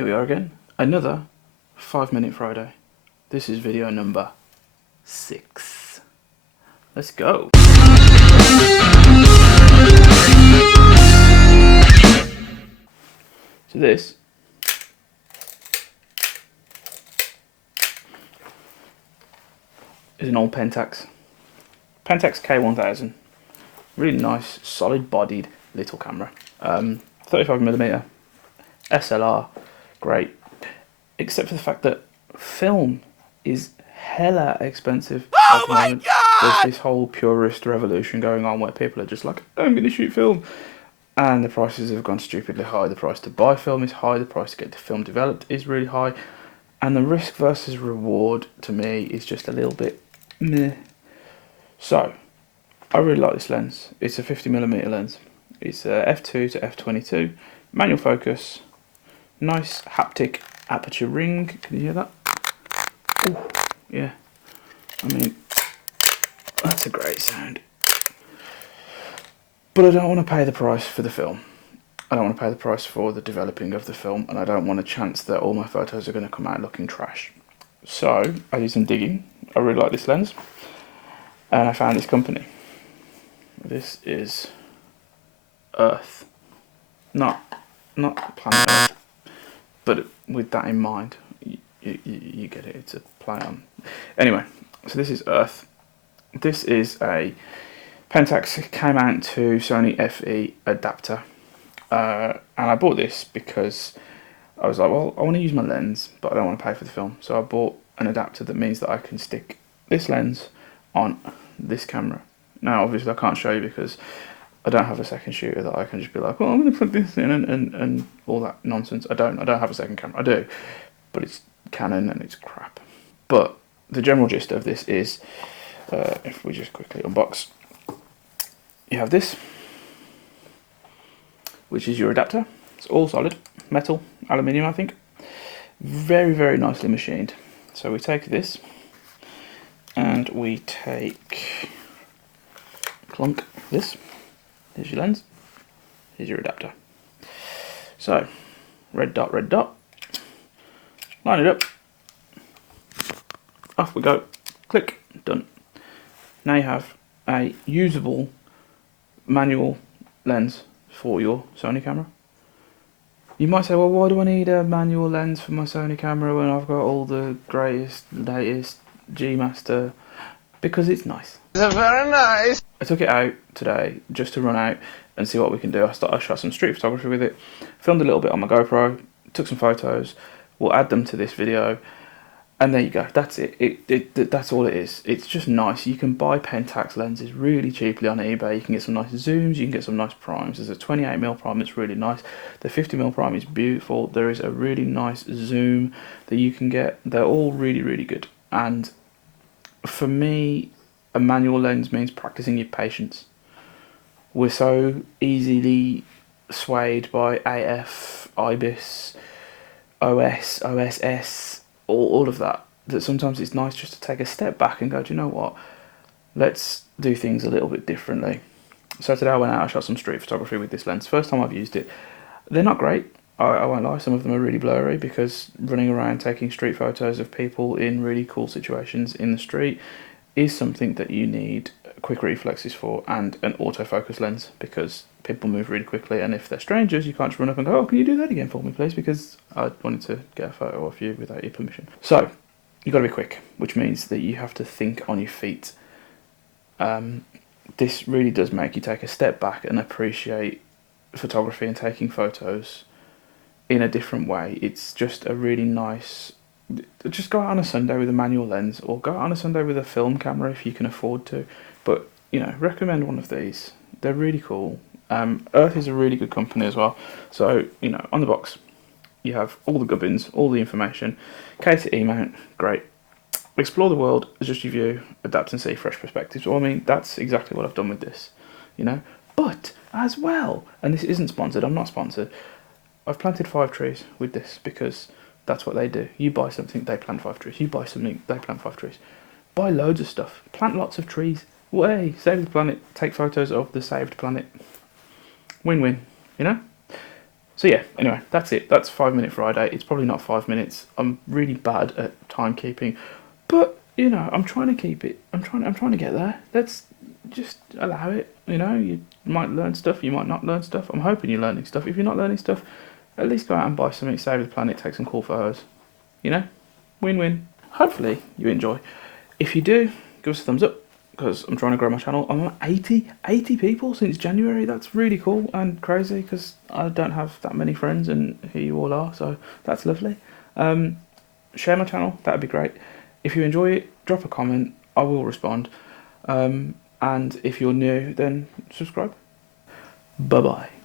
Here we are again, another 5-minute Friday. This is video number 6. Let's go. So this is an old Pentax K-1000. Really nice, solid bodied little camera. 35mm SLR, great. Except for the fact that film is hella expensive. Oh my god! There's this whole purist revolution going on where people are just like, I'm going to shoot film. And the prices have gone stupidly high. The price to buy film is high. The price to get the film developed is really high. And the risk versus reward to me is just a little bit meh. So, I really like this lens. It's a 50mm lens. It's a f2 to f22. Manual focus. Nice haptic aperture ring. Can you hear that? Ooh, yeah. I mean, that's a great sound. But I don't want to pay the price for the film. I don't want to pay the price for the developing of the film, and I don't want a chance that all my photos are going to come out looking trash. So I did some digging. I really like this lens, and I found this company. This is URTH, not planet Earth, but with that in mind, you get it. It's a play on. Anyway, so this is URTH. This is a Pentax K-Mount to Sony FE adapter, and I bought this because I was like, well, I want to use my lens, but I don't want to pay for the film. So I bought an adapter that means that I can stick this lens on this camera. Now, obviously, I can't show you because I don't have a second shooter that I can just be like, well, I'm going to plug this in and all that nonsense. I don't have a second camera. I do, but it's Canon and it's crap. But the general gist of this is, if we just quickly unbox, you have this, which is your adapter. It's all solid, metal, aluminium, I think. Very, very nicely machined. So we take this, and we take, clunk, this. Here's your lens, here's your adapter. So, red dot, line it up, off we go, click, done. Now you have a usable manual lens for your Sony camera. You might say, well, why do I need a manual lens for my Sony camera when I've got all the greatest, latest G Master? Because it's nice. It's very nice. I took it out today just to run out and see what we can do. I shot some street photography with it, filmed a little bit on my GoPro, took some photos. We'll add them to this video. And there you go, that's it. That's all it is. It's just nice. You can buy Pentax lenses really cheaply on eBay. You can get some nice zooms, you can get some nice primes. There's a 28mm prime that's really nice. The 50mm prime is beautiful. There is a really nice zoom that you can get. They're all really, really good. And for me, a manual lens means practicing your patience. We're so easily swayed by AF, IBIS, OS, OSS, all of that sometimes it's nice just to take a step back and go, do you know what, let's do things a little bit differently. So today I went out, I shot some street photography with this lens. First time I've used it. They're not great, I won't lie. Some of them are really blurry because running around taking street photos of people in really cool situations in the street is something that you need quick reflexes for, and an autofocus lens, because people move really quickly, and if they're strangers you can't just run up and go, oh, can you do that again for me please, because I wanted to get a photo of you without your permission. So you've got to be quick, which means that you have to think on your feet. This really does make you take a step back and appreciate photography and taking photos in a different way. It's just a really nice, just go out on a Sunday with a manual lens, or go out on a Sunday with a film camera if you can afford to. But, you know, recommend one of these. They're really cool. URTH is a really good company as well. So, you know, on the box, you have all the gubbins, all the information. K-E Mount, great. Explore the world, adjust your view, adapt and see fresh perspectives. Well, I mean, that's exactly what I've done with this, you know. But, as well, and this isn't sponsored, I'm not sponsored, I've planted 5 trees with this because that's what they do. You buy something, they plant 5 trees. You buy something, they plant 5 trees. Buy loads of stuff. Plant lots of trees. Way, save the planet. Take photos of the saved planet. Win-win, you know? So yeah, anyway, that's it. That's 5 Minute Friday. It's probably not 5 minutes. I'm really bad at timekeeping, but you know, I'm trying to keep it. I'm trying to get there. Let's just allow it. You know, you might learn stuff. You might not learn stuff. I'm hoping you're learning stuff. If you're not learning stuff, at least go out and buy something, save the planet, take some cool photos. You know, win-win. Hopefully you enjoy. If you do, give us a thumbs up, because I'm trying to grow my channel. I'm at 80 people since January. That's really cool and crazy, because I don't have that many friends, and here you all are, so that's lovely. Share my channel, that would be great. If you enjoy it, drop a comment, I will respond. And if you're new, then subscribe. Bye bye.